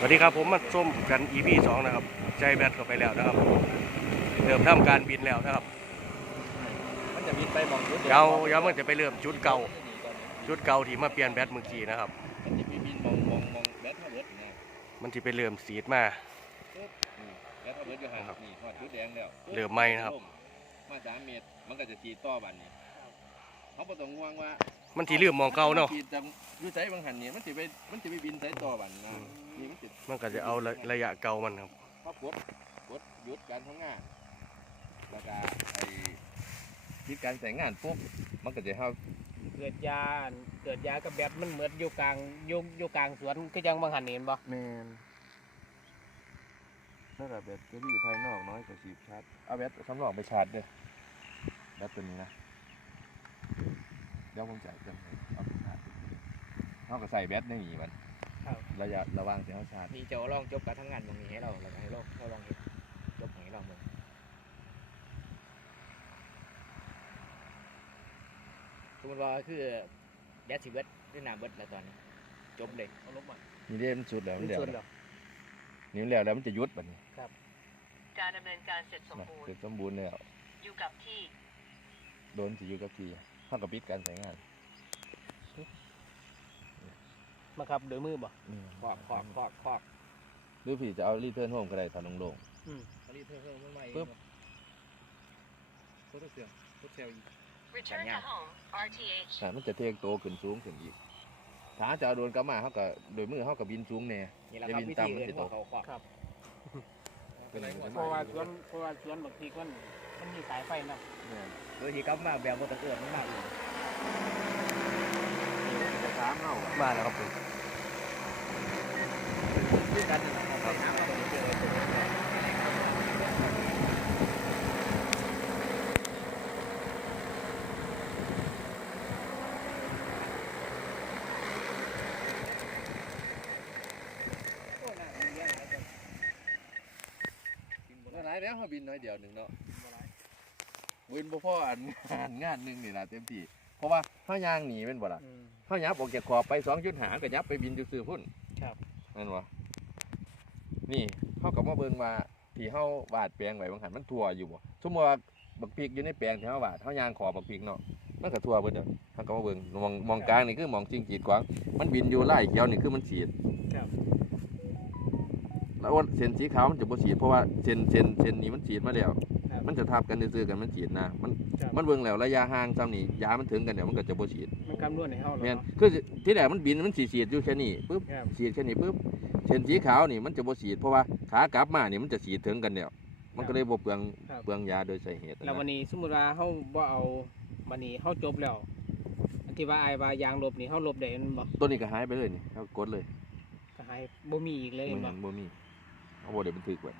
สวัสดีครับผมมาส้มกัน EP สองนะครับใจแบตเข้าไปแล้วนะครับเริ่มทำการบินแล้วนะครับมันจะบินไปมองจุดเดี๋ยวเดี๋ยวมันจะไปเริ่มจุดเก่าจุดเก่าที่มาเปลี่ยนแบตเมื่อกี้นะครับมันจะไปบินมองมองมองแบทเทอร์เบิร์ดนะมันจะไปเริ่มสีดมาปึ๊บนี่แบทเทอร์เบิร์ดอยู่ห่างครับนี่ทอดจุดแดงแล้วปึ๊บเริ่มไหม้นะครับมาสามเมตรมันก็จะจีต่อบันนี้เขาบ่ต้องห่วงว่า มันที่เริ่มมองเก่าเนาะจีจังอยู่ไสบางหันนี่มันสิไปมันสิไปบินไสต่อบันนะ อืมนี่มันสิมันก็จะเอาระระยะเก่ามันครับพอกดกดหยุดการทำงานแล้วก็ไอ้หยุดการใช้งานปุ๊บมันก็จะเฮาเกิดยาเกิดยากับแบตมันเหมือนอยู่กลางอยู่อยู่กลางสวนก็ยังบางหันเห็นบ่แมนนั่นแหละแบตเตอรี่ภายนอกน้อยกว่าสีชาร์จเอาแบตสำรองไปชาร์จด้วยแบตตัวนี้นะเดี๋ยวผมจ่ายจังเลยเอาไปชาร์จเขาก็ใส่แบตในนี้มัน ระยะระหว่างที่เขาชาร์จนี่จะลองจบการทำงานตรงนี้ให้เราแล้วก็ให้เราเราลองเห็นจบให้เราเมืองสมมติว่าคือแบตสิเบิดหรือหน้าเบิดแล้วตอนนี้ จบเลยเอาลบมานี่เด้มันสุดแล้วมันมันเดียวส่วนแล้วเหรอนี่มันแล้วแล้วมันจะหยุดแบบนี้การดำเนินการเสร็จสมนะบูรเสร็จณ์สมบูรณ์แล้วอยู่กับที่ โดนสิอยู่กับทีเขากับปิดการใช้งาน มาครับโดยมือบ่นี่คอกคอกคอกคอกหรือพี่จะเอารีเทิร์นโฮมก็ได้ถอนลง อืมอันนี้เพิ่มเพิ่มเพิ่มใหม่ปึ๊บ โคตรเสียงโคตรเซลล์ return to home RTH ๆอะมันจะเทกโตขึ้นสูงขึ้นอีกถ้าจะเอาโดนกลับมาเขาก็โดยมือเขากับบินสูงแน่ นี่แหละครับจะบินวิตามธีมันเอื่นสิขตอกงเขาคอกครับเป็นไรกันเพราะว่าสวนเพราะว่าสวนบางทีมันมันมีสายไฟนะเนี่ยโดยที่กลับมาแบบบ่ต้องเอื้อนมันมากเลยจะถามเขาอะมาแล้วครับผม คือกันนะครับไปน้ำมาบ่ได้เจอเลยแล้วเขาบินน้อยเดียวหนึ่งเนาะบินบ่พ่ออันงานงานหนึ่งนี่ละเต็มที่เพราะว่าเขายางหนีเป็นบ่ล่ะอืมเขายับออกจากขอบไปสองจุดหาก็ยับไปบินจุดซื้อพุ่นครับนั่นวะ นี่เขากับมาเบิ่งว่าที่เขาวาดแปลงไว้บางหันมันทั่วอยู่บ่สมมติว่าบักพริกอยู่ในแปลงที่เขาวาดเขายางขอบบักพริกเนาะมันก็ทั่วเบิดเด้อเขาก็มาเบิ่งมองมองกลางนี่คือมองจริงกีดกวางมันบินอยู่ไล่เขียวนี่คือมันฉีดครับแล้วเส้นสีขาวมันจะบ่ฉีดเพราะว่าเส้นเส้นเส้นนี้มันฉีดมาแล้วครับมันจะทับกันซื่อๆกันมันฉีดนะ มันครับมันเบิ่งแล้วระยะห่างซ้ำนี่ยามันถึงกันเดี๋ยวมันก็จะบ่ฉีดมันคำนวณให้เฮาแม่นเนาะคือที่แรกมันบินมันสีฉีดอยู่แค่นี้ปุ๊บครับฉีดแค่นี้ปุ๊บ เส้นสีขาวนี่มันจะบ่ฉีดเพราะว่าขากลับมานี่มันจะฉีดถึงกันแล้วมันก็เลยบ่เปลืองครับ เปลืองยาโดยสาเหตุแล้ววันนะนี้สมมุติว่าเฮาบ่เอาวันนี้เฮาจบแล้วอันที่ว่าอายว่ายางลบนี่เฮาลบได้แมันบ่ตัวนี้ก็หายไปเลยนี่เขากดเลยก็หายบ่มีอีกเลยมัแม่นบ่ บ่มีเขาบ่ได้บันทึกไว้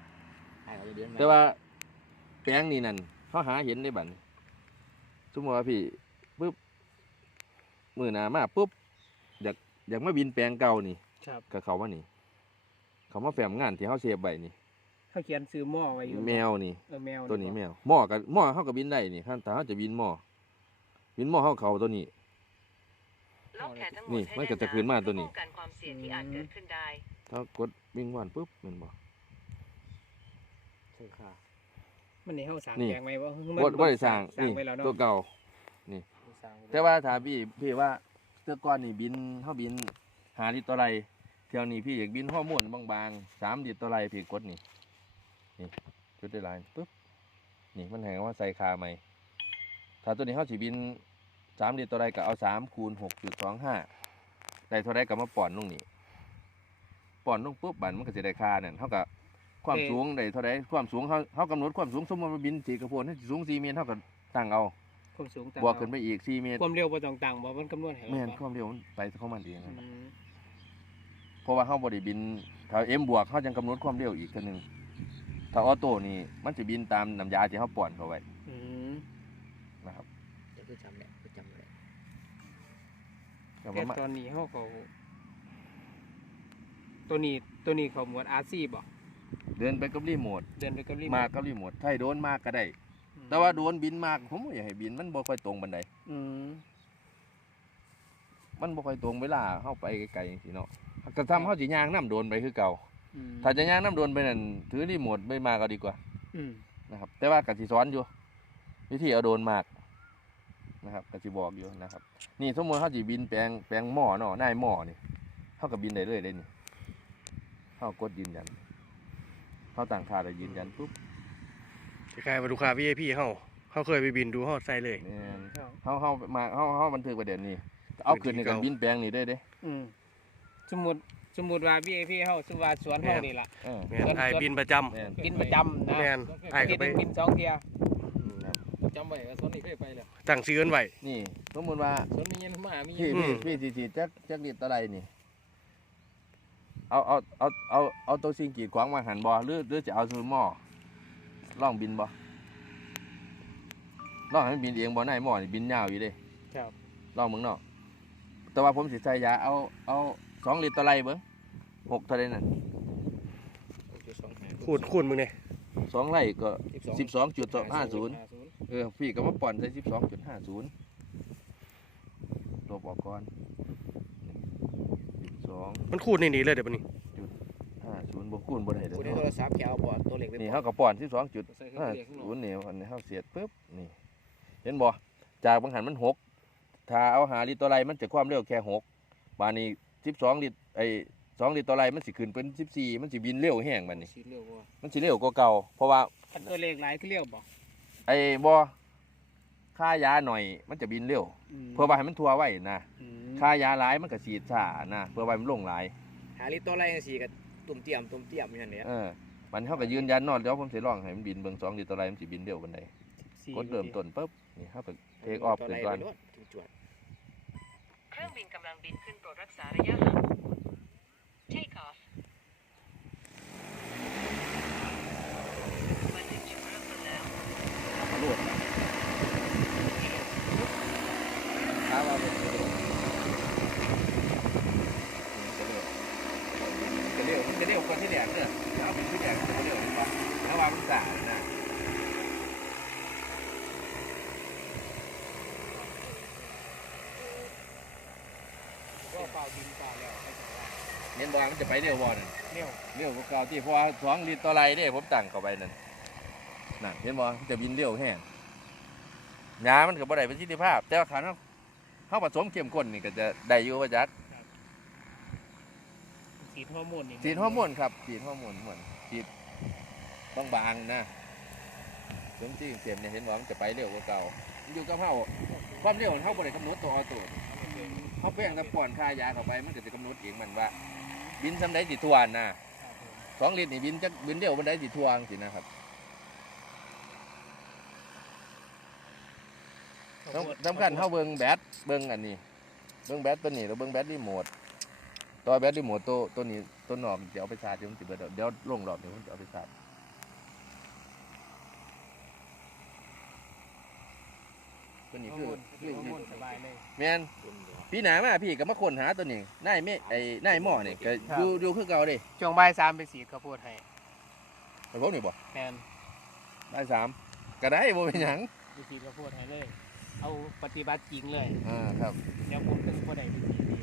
หายไปเดือนแต่ว่าแปลงนี่นั่นเขาหาเห็นได้บัดนี้สมมติว่าพี่ปุ๊บมือหนามาปุ๊บอยากอยากมาบินแปลงเก่านี่ครับกับเขาว่านี่ เขามาแฝมงานที่เขาเสียบใบนี่เขาเขียนซื้อหม้อไว้อยู่แมวนี่เออแมวตัวนี้แมวหม้อกับหม้อเขากับบินได้นี่ขั้นถ้าเขาจะบินหม้อบินหม้อเขาเขาตัวนี้ ล็อกแขนทั้งหมดนี่ให้มันก็แน่นจะขึ้นมาตัวนี้ เพื่อป้องกันความเสี่ยงที่อาจเกิดขึ้นได้ ถ้ากดวิ่งวันปุ๊บแมันบอกซื้อค่ะมันนี่เฮาสร้างนี่แปลงไว้บ่ว่าว่าได้สร้างสร้างนี่ไว้แล้วเนาะตัวเก่า สร้างไว้แต่ว่าถ้าพี่พี่ว่าเตือก่อนนี่บินเขาบินหาลิตรตัวไร เที่ยวนี้พี่อยากบินข้อมูลบางๆสามลิตรตัวไรพี่กดนี่นี่จุดได้ลายปุ๊บนี่มันแหงว่าใส่คาไหมถ้าตัวนี้เขาสิบินสามลิตรตัวไรก็เอาสามคูณหกจุดสองห้าได้เท่าไรก็มาป่อนลงนี่ป่อนลงปุ๊บบันมันก็จะได้คาเนี่ยเท่ากับความสูงได้เท่าไรความสูงเขาเขากำหนดความสูงสมมติว่าบินสี่กระโพนให้สูงสี่เมตรเท่ากับตั้งเอาความสูงต่างบวกขึ้นไปอีกสี่เมตรความเร็วบ่ต้องต่างบ่มันคำนวณให้แม่นบ่ความเร็วมันไปเข้ามันเองอืนะมเพ ราะว่าเขาบริบินถ้าเอ็มบวกเขาจังกำหนดความเร็วอีกทีหนึ่งถ้าออโต้นี่มันจะบินตามน้ำยาที่เขาป่อนเขาไว้อืมนะครับเดี๋ยวคือจำแหละคือจำแหละก็แต่ประมาณตอนนี้เฮาเขาตัวนี้ตัวนี้เขาหมวด RC บ่เดินไปกับรีโมทเดินไปกับรีโทมากับรีโมทถ้าให้โดนมากก็ได้แต่ว่าโดนบินมากผมบ่อยากให้บินมันบ่ค่อยตรงบันไดอืมมันบ่ค่อยตรงเวลาเข้าไปไกลๆจังซี่เนาะ กระทำเขาสิย่างน้ำโดนไปคือเก่า อืมถ้าจะย่างน้ำโดนไปนั่นถือรีโมทไม่มาก็ดีกว่า อืมนะครับแต่ว่ากสิสอนอยู่ วิธีเอาโดนมากนะครับกสิบอกอยู่นะครับ นี่สมมติเขาสิบินแปลงแปลงหม้อเนาะนายหม้อนี่เขากับบินได้เลยได้นี่เขากดยืนยันเขาต่างคาแล้วยืนยันปุ๊บคล้ายๆว่าลูกค้า VIP เฮาเฮาเคยไปบินดูเฮาใส่เลย เนี่ยครับเขาเขามาเขาเขาบันทึกประเด็นนี้เอาขึ้นในการบินแปลงนี่ได้เด้อืม สมมุติสมมุติว่า VIP เฮาสมมุติว่าสวนเฮานี่ล่ะ เออแม่นไอ้บินประจำ แม่น บินประจำนะแม่นไอ้ก็ที่ไป บินสองเที่ยจำไว้ว่าสวนนี้เคยไปแล้วตั้งชื่อเอิ้นไว้ นี่สมมติว่าสวนมีเงินมามีพี่อืพี่ม พี่สีสีจักจักลิตรอะไรนี่ เอาเอาเอาเอาเอาตัวสิ่งกีดขวางมาหันบอหรือหรือจะเอาสมุนหม้อล่องบินบอล่องให้มันบินเองบอในหม้อนี่บินยาวอยู่เด้ครับล่องเมืองนอกแต่ว่าผมสิใส่ยาเอาเอา สองลิตรอะไรเบิ้งหกเท่าไรนั่นคูณคูณมึงเนี่ยสองไร่ก็สิบสองจุดห้าศูนย์50เออพี่ก็มาป่อนใส่สิบสองจุดห้าศูนย์ลบออกก่อนสิบสองมันคูณนี่นี่เลยเดี๋ยวบัดนี้ห้าศูนย์บวกคูณบ่ได้เด้ผู้ที่อโทรศัพท์แกเอาบอดตัวเล็กไปนี่บอเขาดก็ป่อนสิบสองจุดใส่เครื่ห้าองเล็กข้างนอกศูนย์นี่อันนี้เขาเสียดปุ๊บนี่เห็นบ่จากบางหันมันหกถ้าเอาหาลิตรต่อไรมันจะความเร็วแค่หกบานี้ สิบสองลิตรไอ้สองลิตรต่อไรมันสิขึ้นเป็นสิบสี่มันสิบินเร็วแห้งมันนี่สีเร็วกว่ามันสิเร็วกว่าเก่าเพราะว่าอันตัวเลขหลายคือเรียกบ่ไอ้บ่ค่ายาหน่อยมันจะบินเร็วอืมเพื่อว่าให้มันทั่วไว้นะอืมค่ายาหลายมันก็สีดช้านะเพื่อว่ามันลงหลายหาลิตรตัวไรจังซี่ก็ตุ่มเตี้ยมตุ่มเตี้ยมอยู่หั่นเนี่ยเออมันเขาก็ยืนยันเนอนแล้วผมสิลองให้มันบินเบิ่งสองลิตรต่อไรมันสิบินเร็วกันไดสี่กดเริ่มต้นปุ๊บนี่เขาก็เทคออฟตัวขึ้ไรนก่อน ไปโลดถึงจวด เครื่องบินกำลังบินขึ้นโปรดรักษาระยะห่าง Take off มาถึงจุดเริ่มต้นแล้วมาโลดถ้าว่าเป็นกระโดดกระเร็วกระเร็วคนที่แหลกเนี่ยเอาเป็นที่แหลกกระเร็วดีกว่าแล้วว่ามันสานะก็เปล่า บินเปล่าแล้วให้บอกว่าเน้นบอลมันจะไปเร็วบอลนั่นเร็วเร็วกว่าเก่าที่เพราะว่าสองลิตรต่อไรเด้ผมตั้งเข้าไปนั่นนั่นเห็นบอลจะบินเร็วแห้งยามันก็บ่ได้ประสิทธิภาพ แต่ว่าขันเขาเขาผสมเข้มข้นนี่ก็จะได้อยู่ว่าจัดสีดฮอร์โมนนี่ฉีดฮอร์โมนครับฉีดฮอร์โมนเหมือนฉีดต้องบางๆนะเรื่องที่เข็มเนี่ยเห็นว่ามันจะไปเร็วกว่าเก่ามันอยู่กับเขาความเร็วของเขาบริกำหนดตัวเอาตั วเขาเพียงแต่ป้อนค่ายาเข้าไปมันก็จะกำหนดเองมันว่า บินสำได้สิทวนนะสองลิตรนี่บินจะบินเร็วบันไดสิทวงสินะครับสำสำคัญเขาเบิ้งแบตเบิ้งอันนี้ เบิ้งแบตตัวนี้แล้วเบิ้งแบตรีโมทตัวแบตรีโมทตัวตัวนี้ตัวนอกเดี๋ยวเอาไปชาร์จเดี๋ยวมันจะเบิดเดี๋ยวลงหลอดเดี๋ยวผมจะเอาไปชาร์จตัวนี้ฮอคือร์โมนคือฮอร์โมนสบายเลยแมน พี่หนามาพี่ก็มาค้นหาตัวนี้นายเมไอ้นายหม้อนี่ก็อยู่อยู่คือเก่าเด้ช่วงบ่ายสามไปสีดข้าวโพดให้ไอ้พวกนี้บ่แทนได้สามก็ได้บ่เป็นหยังไปสีดข้าวโพดให้เลย เอาปฏิบัติจริงเลย อ่าครับเดี๋ยวผมจะบ่ได้ไปสีดอีก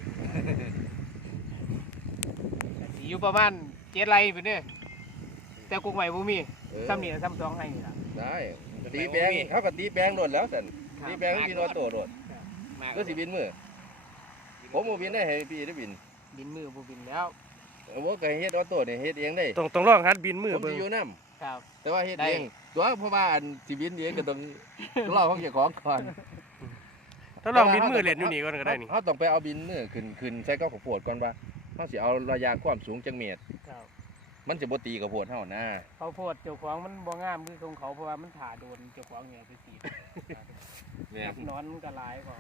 สีอยู่ประมาณเจ็ดไรไปเนี่ยแต่กุ๊กใหม่บ่มีเออซ้ำนี่ซ้ำสองให้นี่ล่ะ ได้ตีแปลงเขาก็ตีแปลงโดดแล้วสันตีแปลงให้บินออโต้โดดมาก็สิบินมือ ผมบ่บินได้ให้พี่ได้บินบินมือบ่บินแล้วเออบ่ก็ให้เฮ็ดออโต้นี่เฮ็ดเองได้ต้องต้องลองหัดบินมือผมเบิ่สิงอยู่นํครับแต่ว่าเฮ็ดได้เองตัวเพราะว่าอันสิบินเองก็ต้องรอของเจ้าของก่อนถ้าลองบินมือเล่นอยู่นี่ก่อนก็ได้นี่เฮาต้องไปเอาบินมือขึ้นขึ้นใส่กับข้าวโพดก่อนว่าเฮาสิเอาระยะความสูงจังเมตรครับมันสิบ่ตีข้าวโพดเฮานะเขาโพดเจ้าของมันบ่งามคือของเขาเพราะว่ามันถ่าโดนเจ้าของเนี่ยไปสีดแม่นับนอนมันก็หลายกว่า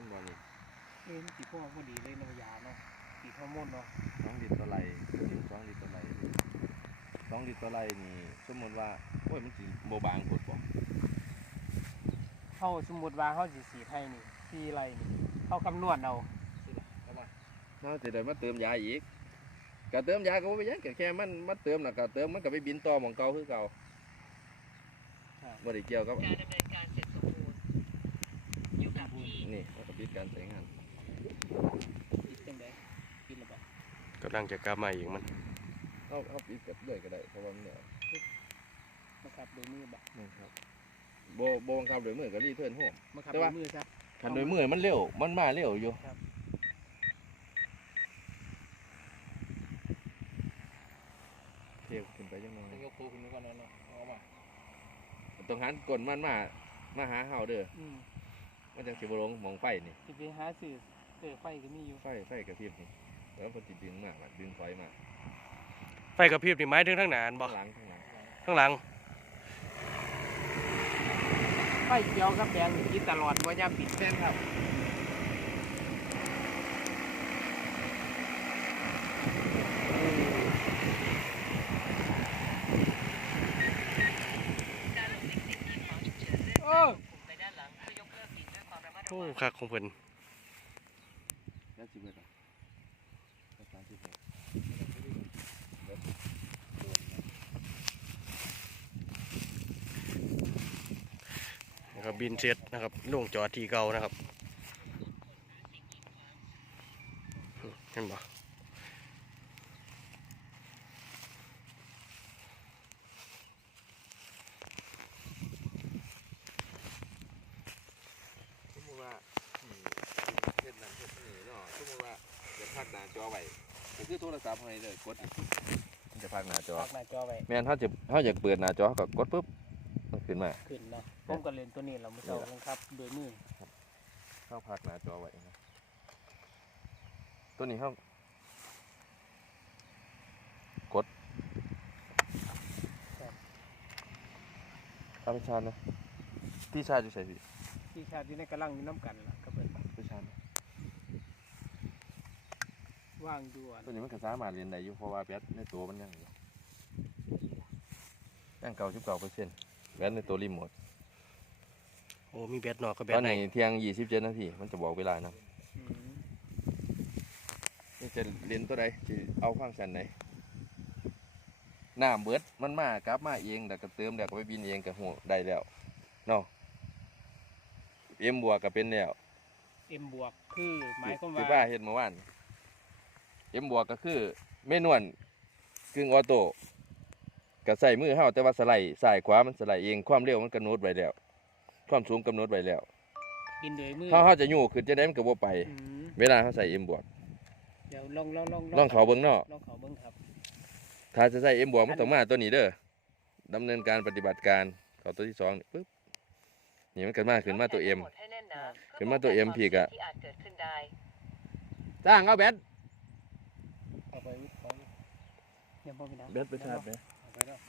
นบ่นี่เอ้ยมันสิพวกพอดีเลยเนาะยาเนาะสีฮอร์โมนเนาะสองลิตรต่อไรสองลิตรต่อไรสองลิตรต่อไรนี่สมมติว่าโอ้ยมันสิโบบางปวดบ่เฮาสมมุติว่าเฮาสิสีดให้นี่สีไรนี่เฮาคำนวณเอาน่าจะได้มาเติมยาอีกก็เติมยาก็บ่ไปนหยังก็แค่มันมาเติมน่ะก็เติมมันก็ไปบินต่อหมองเก่าคือเก่าบ่ได้เกี่ยวกับ การดำเนินการเสร็จสมบูรณ์ อยู่กับที่ นี่ำลังจะกลับมาอีกมันเอาเอาปิดกับด้วยก็ได้เพราะว่ามันเนี่ยมาขับโดยมือบ่นี่ครับโบโบบังคับโดยมือก็รีเทิร์นโฮมมาขับแต่โดว่ายมือซะคันโดยมือมันเร็วมันมาเร็วอยู่ครับเที่ยวขึ้นไปยังไงต้องยกตัวขึ้นก่อนเนาะเอามาต้องหันกลมันมามาหาเฮาเด้ออืมมันจังสิบ่ลงหมองไฟนี่สิไปหาซื้อเตอไฟก็มีอยู่ไฟไฟกระพริบนี่ แล้วเพิ่นสิดึงมาดึงไฟมาไฟกระพริบนี่หมายถึงทางหนานบ่ข้างหลังข้างหลังข้างหลัง ไฟเขียวกับแดงนี่ติดตลอดบ่ยามปิดแม่นครับการลงสิ่งสิ่งที่ขอฉุกเฉินเลื่อนโอ้ปุ่มไปด้านหลังเพื่อยกเลิกบินด้วยความระมัดระโอ้วังคักของเพิ่น แล้วสิเบิดอะแล้วสามสิบหก นะครับบินเสร็จนะครับลงจอดที่เก่านะครับเห็นบ่สมมุติว่านี่เฮ็ดนั่นเฮ็ดนี่เนาะสมมุติว่าจะพักหน้าจอไว้ก็คือโทรศัพท์ให้เลยกดมันจะพักหน้าจอฝากหน้าจอไว้แม่นเขาจะเขาอยากเปิดหน้าจอเขาก็กดปุ๊บมัน ขึ้นมา ขึ้นเนาะผมก็เล่นตัวนี้แล้วมื้อเช้าลงครับโดยมือเข้าพักหน้าจอไว้นะตัวนี้เขากดเอาไปชาร์จนะที่ชาร์จอยู่ใส่สิที่ชาติอยู่ในกำลังอยู่น้ำกันล่ะกับเพิ่นไปชาร์จนะว่างอยู่อะตัวนี้มันก็สามารถเรียนได้อยู่เพราะว่าแบตในตัวมันยังอยู่ยังเก่าสิบเก้าเปอร์เซ็นต์ แบตในตัวรีโมทโอ้มีแบตนอกกับแบตตอนในนี้เที่ยงยี่สิบเจ็ดนาทีมันจะบอกเวลานะอืมนี่จะเรียนตัวใดจะเอาฟังก์ชันไหนน้ำเบิดมันมากลับมาเองแต่ก็เติมแต่ก็ไปบินเองกับหัวได้แล้วเนาะเอ็มบวกก็เป็นแล้ว เอ็มบวกคือหมายความที่ว่าป้าเห็นเมื่อวานเอ็มบวกก็คือเมนวนกึ่งออโต้ ก็ใส่มือเฮาแต่ว่าสไลด์ซ้ายขวามันสไลด์เองความเร็วมันกำหนดไว้แล้ว ความสูงกำหนดไว้แล้วบินโดยมือเฮาเฮาจะอยู่ขึ้นจะได้มันก็บ่ไป อืมเวลาเฮาใส่เอ็มบวกเดี๋ยวลองลองลองลองเขาเบิ่งเนาะลองเขาเบิ่งครับ ถ้าจะใส่เอ็มบวกมันต้องมาตัวนี้เด้อดำเนินการปฏิบัติการเขาตัวที่สองนี่ปึ๊บนี่มันขึ้นมาขึ้นมาตัวเอ็มกดให้แน่นหนาขึ้นมาตัว M พี่กะที่อาจเกิดขึ้นได้จ้างเอาแบตเอาไปของเดี๋ยวพ่อไปนะแบตไปชาร์จไหมเอาไป แล้ว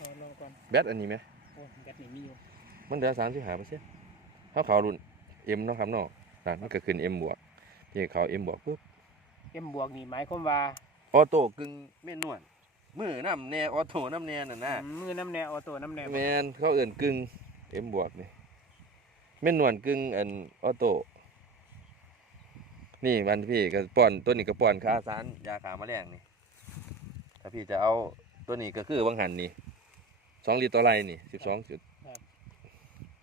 ลองลองก่อนแบตอันนี้ไหมโอ้ยแบตนี่มีอยู่มันเหลือสามสิบห้าเปอร์เซ็นต์เขาเขารุ่นเอ็มเนาะครับเนาะนั่นมันก็ขึ้นเอ็มบวกพี่เขาเอ็มบวกปุ๊บเอ็มบวกนี่หมายความว่าออโต้กึ่งเมนนวลมือน้ำแน่ออโต้น้ำแน่น่ะนะอืมมือน้ำแนวออโต้น้ำแนวแมนเขาเอื่นกึ่งเอ็มบวกนี่เมนนวลกึ่งอันออโต้นี่มันพี่ก็ป้อนตัวนี้ก็ป้อนค่าสารยาขาแมลงนี่ถ้าพี่จะเอา ตัวนี้ก็คือวังหันนี่สองลิตรต่อไรนี่สิบสองจุด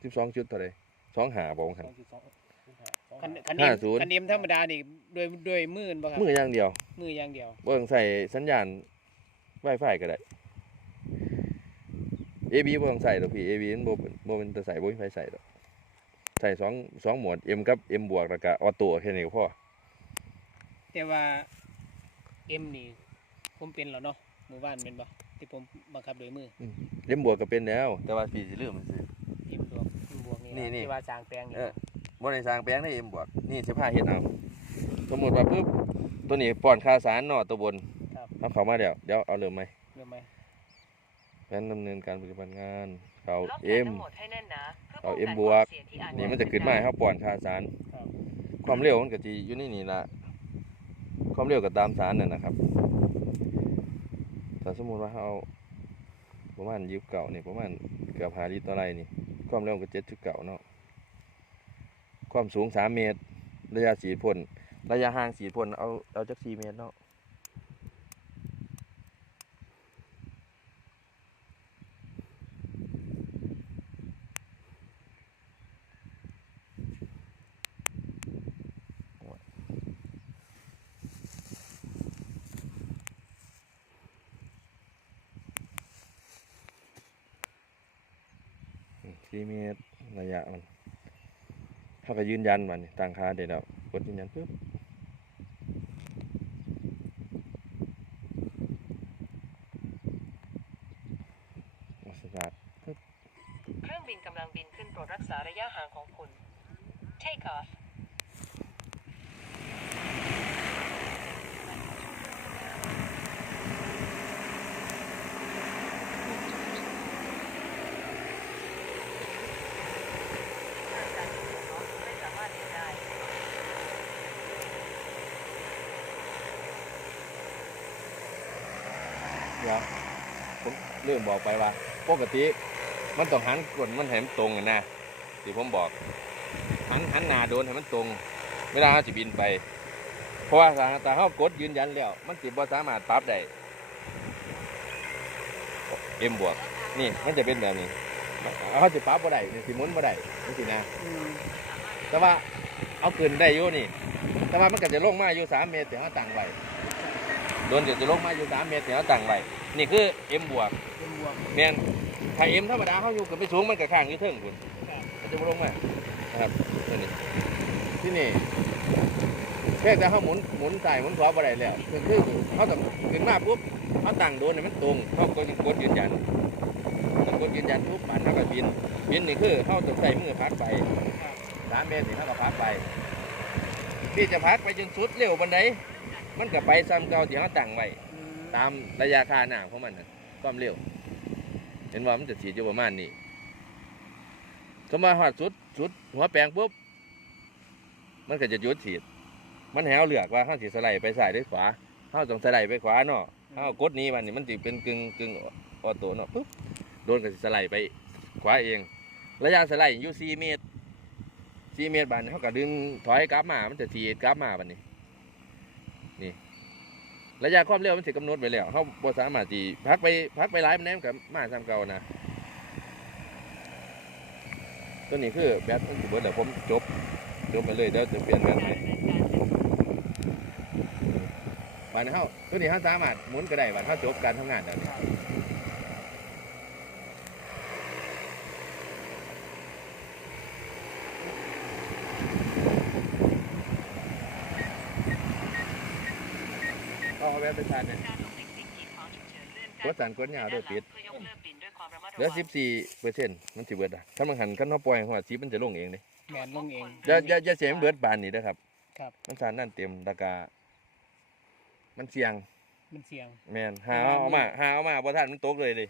สิบสองจุดเท่าไรสองหาบอกวังหัน คันคันห้าเอ็มศูนย์คันเอ็มธรรมดานี่โดยโดยมือบ่ครับมืออย่างเดียวมืออย่างเดียวเบิ่งใส่สัญญาณ Wi-Fi ก็ได้ AB บ่ต้องใส่ดอกพี่ AB มันบ่เป็นบ่เป็นตัวใส่บ่มีไฟใส่ดอกใส่สองสองโหมด M กับ M บวกแล้วก็ออโต้แค่นี้ก็พอแต่ว่าเอ็มนี่ผมเป็นแล้วเนาะ หมู่บ้านเป็นบ่ที่ผมบังคับโดยมือ M บวกก็เป็นแล้ว แต่ว่าพี่สิลืมมันสิเอ็มบวกเอ็มบวกนี่นี่นี่ที่ว่าสร้างแปลงนี่เออบ่ได้สร้างแปลงได้ M บวกนี่สิพาเฮ็ดเอาสมมุติว่าปึ๊บตัวนี้ป้อนค่าสารเนาะตัวบนครับเอาเข้ามาแล้วเดี๋ยวเอาเริ่มไหมเรื่องไหมแผนดำเนินการปฏิบัติงานเขาล็อกแขน M ทั้งหมดให้แน่นหนาพื่เอาป้ง M กันบวกคามเสี่ยงที่อาจนี่มันจะขึ้นมาให้เฮาป้อนค่าสารครับความเร็วมันก็จะอยู่ในี่นี่ละความเร็วก็ตามสารนั่นนะครับ ถ้าสมมติว่าเขาประมาณยิบเก่านี่ประมาณเกือบหาลิตรอะไรนี่ ความเร็วก็เจ็ดจุดเก่าเนาะความสูงสามเมตร ระยะสีพ่นระยะห่างสีพ่นเอาเอาจากสี่เมตรเนาะ สี่เมตรระยะมันเขาก็ยืนยันมันนี่ตั้งค่าเดี๋ยวกดยืนยันปุ๊บมาสตาร์ทเครื่องบินกำลังบินขึ้นโปรดรักษาระยะห่างของคุณ Take off ไม่สามารถเดินได้ เดี๋ยวผมเรื่องบอกไปว่าปกติมันต้องหันกดมันให้มันตรงอะนะที่ผมบอกหันหันหน้าโดนให้มันตรง เวลาเราจะบินไป เพราะว่าถ้าถ้าเขากดยืนยันแล้ว มันสิบ่สามารถปรับได้เอ็มบวกนี่มันจะเป็นแบบนี้เขาจะปรับบ่ได้นี่สิหมุนบ่ได้นี่สินะอืมแต่ว่าเอาขึ้นได้อยู่นี่ แต่ว่ามันก็จะลงมาอยู่สามเมตรที่เขาตั้งไว้ โดนเดี๋ยวจะลงมาอยู่สามเมตรที่เขาตั้งไว้นี่คือเอ็มบวกเป็นบวกแมนถ้าเอ็มธรรมดาเขาอยู่กับไปสูงมันกับข้างอยู่เทิงคุณครับมันจะบ่ลงมานะครับนี่นี่ที่นี่แค่แต่เขาหมุนหมุนใส่หมุนขวาบ่ได้แล้วคือคือเขาต้องขึ้นมาปุ๊บเขาตั้งโดนให้มันตรงเขาก็กดยืนยันกดยืนยันปุ๊บปันเขาก็บินบินนี่คือเขาต้องใส่มือพักไปครับสามเมตรนี่เขาก็พักไปที่จะพักไปจนสุดเร็วบันได มันก็ไปซ้ำเก่าที่เขาตั้งไว้อืมตามระยะค่าน้ำของมันน่ะความเร็ว เห็นว่ามันจะสีดอยู่ประมาณนี้ก็มาหอดสุดสุดหัวแปลงปุ๊บมันก็จะหยุดสีด มันแหวเลือกว่าเขาสีสไลด์ไปซ้ายหรือขวาเขาต้องสไลด์ไปขวาเนาะเขากดนี้มันนี่มันจะเป็นกึ่งกึ่งออโต้เนาะปุ๊บโดนก็สิสไลด์ไปขวาเอง ระยะสไลด์อยู่สี่เมตรสี่เมตรบานเขาก็ดึงถอยกลับมา มันจะสีดกลับมาบันนี้นี่ ระยะความเร็วมันสิกำหนดไว้แล้วเขาบ่สามารถที่พักไปพักไปหลายมันแนมกับมาซ้ำเก่านะตัวนี้คือแบตมันสิเบิดแล้วผมจบจบไปเลยเดี๋ยวจะเปลี่ยนแบตให้บานเฮาตัวนี้เฮาสามารถหมุนก็ได้บานเฮาจบการทำงานแล้วนี่ เอาเอาแบตไปชาร์จเนี่ยการลงในสิ่งกีดขวางฉุกเฉินเลื่อนกดสั่นกดยาวด้วยปิดเพื่อยกเลิกบินด้วยความระมัดเหลือระวังสิบสี่เปอร์เซ็นต์มันสิเบิดอะถ้ามันหันขั้นเขาปล่อยหัวชีมันจะลงเองเลยแมนลงเองอย่าอย่าอย่าเสียมันเบิดบานนี่นะครับครับมันสารนั่นเต็มตะกามันเสี่ยงมันเสี่ยงแมนหาเอามาหาเอามาบ่ทันมันตกเลยเลย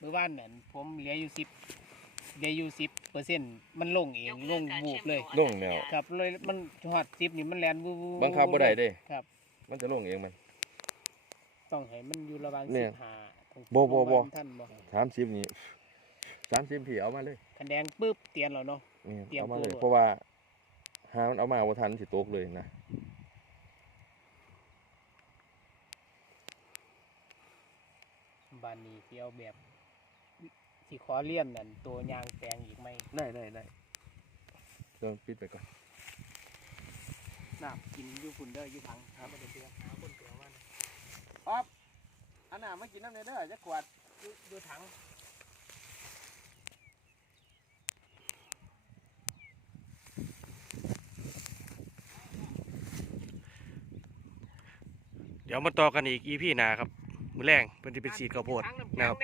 เมื่อวานนั่นผมเหลืออยู่สิบเหลืออยู่สิบเปอร์เซ็นต์มันลงเองลงบูบเลยลงแล้วครับเลยมันหอดสิบนี่มันแลนวูบวูบังคับบ่ได้เด้ครับ มันจะลงเองมัน ต้องให้มันอยู่ระหว่างเนี่สิยบห้าถึงบ่บ่บ่ท่านบ่สามสิบนี่สามสิบพี่เอามาเลยคันแดงปุ๊บเตียนแล้วเนาะ นี่เตรียมเอามาเลย ตัว เพราะว่าหามันเอามาบ่ทันมันสิตกเลยนะบานนี้ที่เอาแบบสิขอเลี่ยนนั่นตัวยางแปลงอีกไหมได้ได้ได้เดี๋ยวปิดไปก่อนน้ำกินอยู่ฝุ่นเด้ออยู่ถังครับไม่ได้เตือนหาคนเตือนว่า อ๊อฟอันน่ะมากินน้ำในเด้อจะขวดอยู่อยู่ถังเดี๋ยวมาต่อกันอีก EP หน้าครับ มือแรงเพิ่นสิเป็นสีดข้าวโพดนะครับ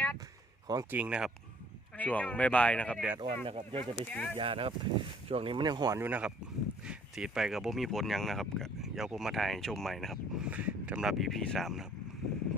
ของจริงนะครับ ช่วงบ่ายๆนะครับแดดอ่อนนะครับเดี๋ยวจะไปฉีดยานะครับ ช่วงนี้มันยังหอนอยู่นะครับฉีดไปกับบ่มีผลหยังนะครับก็เดี๋ยวผมมาถ่ายให้ชมใหม่นะครับสำหรับ EP สามนะครับ